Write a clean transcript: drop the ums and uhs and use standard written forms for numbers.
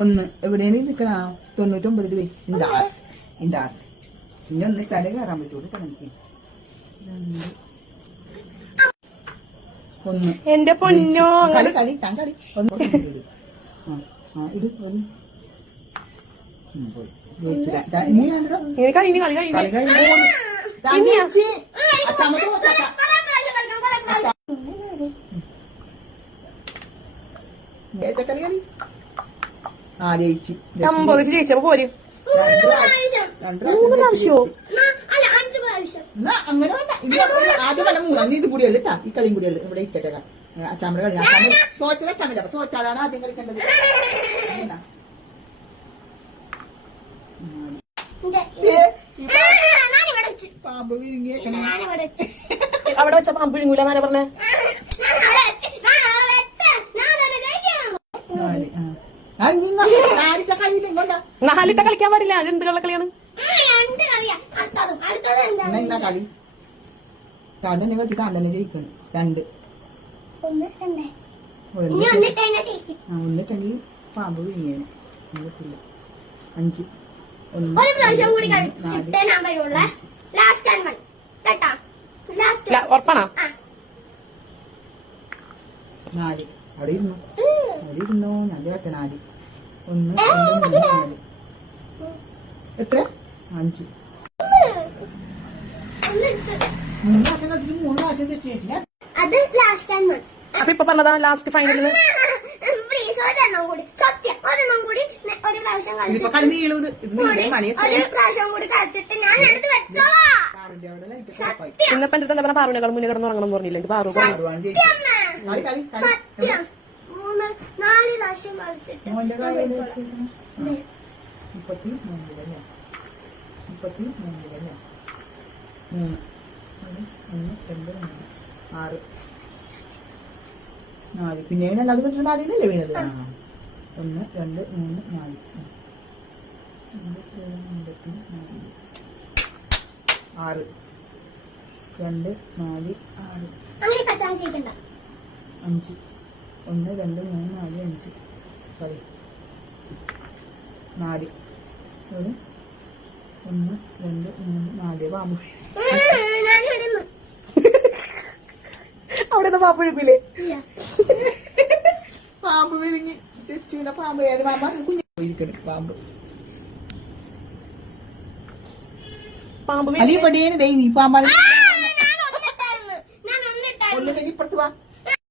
ഒന്ന് എവിടെയാണ് നിൽക്കണ 99 രൂപ ഉണ്ടാസ് പിന്നെ ഒന്ന് തല കയറാൻ പറ്റുള്ളൂ കണക്ക് ഒന്ന് എന്റെ പൊന്നോ കളി കളി താൻ കളി ഒന്ന് ഇത് ഒന്ന് ജയിച്ചപ്പോ പോര് അങ്ങനെ ആദ്യം വല്ല മൂന്നാം ഇത് കൂടിയല്ല കേട്ടാ ഈ കളിയും കൂടിയല്ല ഇവിടെ ഇക്കട്ടെ അച്ചാമ്മയുടെ കളി തോറ്റത് അച്ചാമില്ല അപ്പൊ തോറ്റാളാണ് ആദ്യം കളിക്കേണ്ടത് പാമ്പ് വിഴുങ്ങിയേക്കണേ അവിടെ വെച്ച പാമ്പ് വിഴുങ്ങൂല എന്നാണ് പറഞ്ഞേ നാലിട്ട കളിക്കാൻ പാടില്ല അത് എന്ത് കളിയാണ് കളി തന്നെ വെച്ചിട്ട് തന്നെ ജയിക്കണം രണ്ട് ഒന്നിട്ടെങ്കിൽ പാമ്പ് വിഴുങ്ങിയാണ് പറ്റില്ല 5 ഉറപ്പാണോ 4 അവിടെ ഇരുന്നോ ഞാൻ കേട്ടെ 4 1 2 3 4 എത്ര 5 3 പ്രാവശ്യം കളിച്ചിട്ട് 3 പ്രാവശ്യം തെറ്റ് ചേച്ചി അത് ലാസ്റ്റ് ടൈം അപ്പൊ ഇപ്പൊ പറഞ്ഞതാ ലാസ്റ്റ് ഫൈനലിന് ഇന്നപ്പോ എന്റെ എന്താ പറഞ്ഞ പാറുവിനേക്കാൾ മുന്നേ കിടന്ന് ഉറങ്ങണം പറഞ്ഞില്ല എനിക്ക് പാറു പിന്നെ അല്ലാതെ പറ്റുന്ന 4 വീണത് 1 2 3 4 6 2 4 6 5 1 2 3 4 5 സോറി 4 1 2 3 4 പാമ്പ് അവിടെ പാമ്പ് വിഴുക്കൂലേ പാമ്പ് വിഴുങ്ങി തെച്ചിയുടെ പാമ്പ് ഏത് പാമ്പ് കുഞ്ഞിരിക്കണം പാമ്പ് പാമ്പ് അലിയപ്പടിയേന് ദൈവം ഈ പാമ്പാണ്